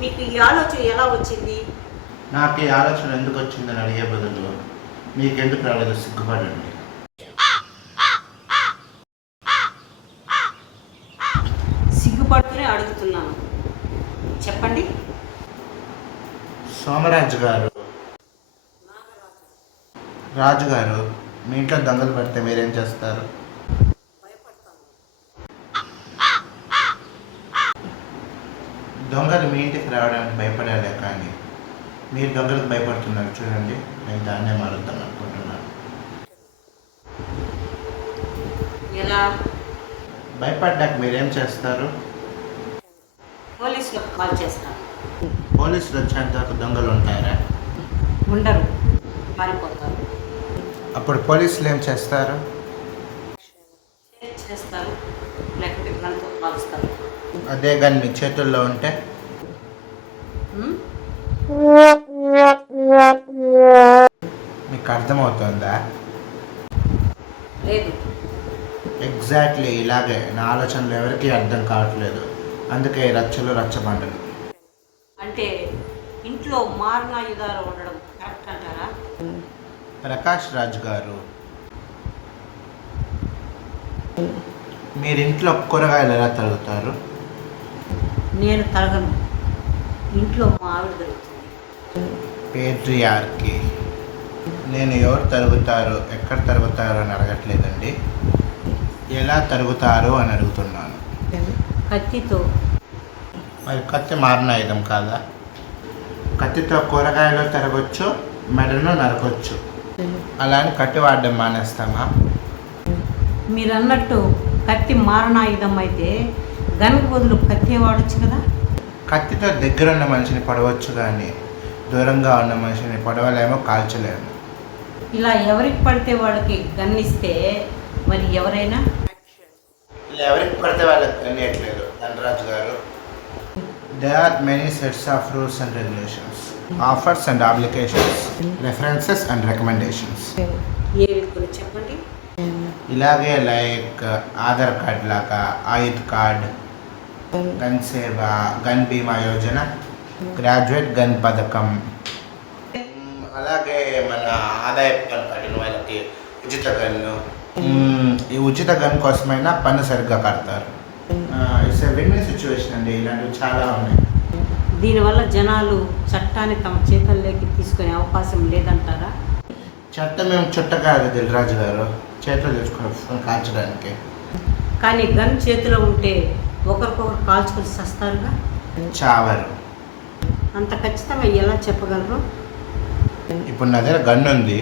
మీకు ఈ ఆలోచన ఎలా వచ్చింది? నాకు ఈ ఆలోచన ఎందుకు వచ్చిందని అడిగే బదులు మీకెందుకు రాలేదో సిగ్గుపడండి. సిగ్గుపడుతూనే అడుగుతున్నాను, చెప్పండి. సోమరాజు గారు, రాజుగారు, మీ ఇంట్లో దొంగలు పడితే మీరేం చేస్తారు? దొంగలు మీ ఇంటికి రావడానికి భయపడాలే కానీ మీరు దొంగలకు భయపడుతున్నారు చూడండి. నేను దాన్నే మారుద్దాం అనుకుంటున్నాను. ఎలా? భయపడ్డాక మీరేం చేస్తారు? పోలీసులకు కాల్ చేస్తాను. పోలీసులు వచ్చేంత వరకు దొంగలు ఉంటారా? ఉండరు, మారిపోతారు. అప్పుడు పోలీసులు ఏం చేస్తారు? చేస్తారు, లేకపోతే గన్తో కాలుస్తారు. అదే కానీ మీ చేతుల్లో ఉంటే? మీకు అర్థమవుతుందా? లేదు. ఎగ్జాక్ట్లీ ఇలాగే నా ఆలోచనలు ఎవరికీ అర్థం కావట్లేదు. అందుకే రచ్చలు రచ్చబండలు. అంటే ఇంట్లో మారణాయుధాలు ఉండడం కరెక్ట్ అంటారా? ప్రకాష్ రాజ్ గారు, మీరు ఇంట్లో కూరగాయలు ఎలా తరుగుతారు? నేను తరగను, ఇంట్లో మా ఆవిడ దొరుకుతుంది. పేట్రియార్కి. నేను ఎవరు తరుగుతారు, ఎక్కడ తరుగుతారు అని అడగట్లేదండి, ఎలా తరుగుతారు అని అడుగుతున్నాను. కత్తితో. మరి కత్తి మారణాయుధం కాదా? కత్తితో కూరగాయలు తరగొచ్చు, మెడను నరకొచ్చు. అలా అని కత్తి వాడడం మానేస్తామా? మీరు అన్నట్టు కత్తి మారణాయుధం అయితే గన్కు బదులు కత్తి వాడచ్చు కదా. కత్తితో దగ్గర ఉన్న మనిషిని పడవచ్చు కానీ దూరంగా ఉన్న మనిషిని పడవలేమో, కాల్చలేము. ఇలా ఎవరికి పడితే వాళ్ళకి గన్ ఇస్తే మరి ఎవరైనా ఇలా ఎవరికి పడితే వాళ్ళకి గన్నేయట్లేదు ధనరాజు గారు. There are many sets of rules and regulations, offers and obligations, references and recommendations. ఏవి కొన్ని చెప్పండి. ఇలాగే లైక్ ఆధార్ కార్డ్ లాగా ఆయుధ్ కార్డ్, గన్ సేవ, గన్ బీమా యోజన, గ్రాడ్యుయేట్ గన్ పథకం, అలాగే మన ఆదాయపు పన్ను కట్టిన వాళ్ళకి ఉచిత గన్ను. ఈ ఉచిత గన్ కోసమైనా పన్ను సరిగ్గా కడతారు. It's a win win situation అండి. ఇలాంటివి చాలా ఉన్నాయి. దీనివల్ల జనాలు చట్టాన్ని తమ చేతుల్లోకి తీసుకునే అవకాశం లేదంటారా? చట్టం మేము చుట్ట కాదు దిల్రాజు గారు, చేతిలో తెచ్చుకుని కాల్చడానికి. కానీ గన్ చేతిలో ఉంటే ఒకరికొకరు కాల్చుకొని సస్తారుగా. చావరు. అంత ఖచ్చితంగా ఎలా చెప్పగలరు? ఇప్పుడు నా దగ్గర గన్ ఉంది,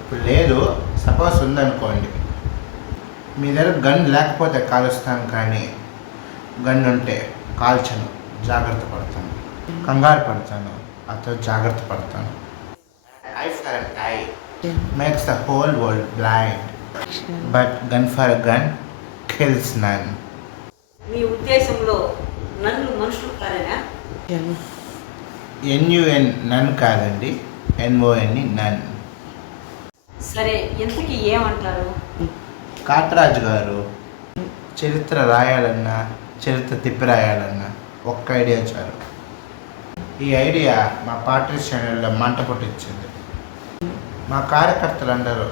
ఇప్పుడు లేదు, సపోజ్ ఉందనుకోండి. మీ దగ్గర గన్ లేకపోతే కాలుస్తాను, కానీ గన్ ఉంటే కాల్చను, జాగ్రత్త పడతాను, కంగారు పడతాను, అతో జాగ్రత్త పడతాను. Eye for an eye makes the whole world blind, but gun for gun kills none. మీ ఉద్దేశంలో నన్ను మనుషులు కారేనా? NUN నన్ కాదండి, NON నన్. సరే, ఎంతకీ ఏమంటారు? కాటరాజు గారు, చరిత్ర రాయాలన్నా చరిత్ర తిప్పి రాయాలన్నా ఒక్క ఐడియా చాలు. ఈ ఐడియా మా పార్టీ శ్రేణుల్లో మంట పుట్టించింది. మా కార్యకర్తలు అందరూ,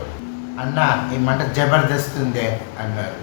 అన్న ఈ మంట జబర్దస్త్ ఉందే అన్నారు.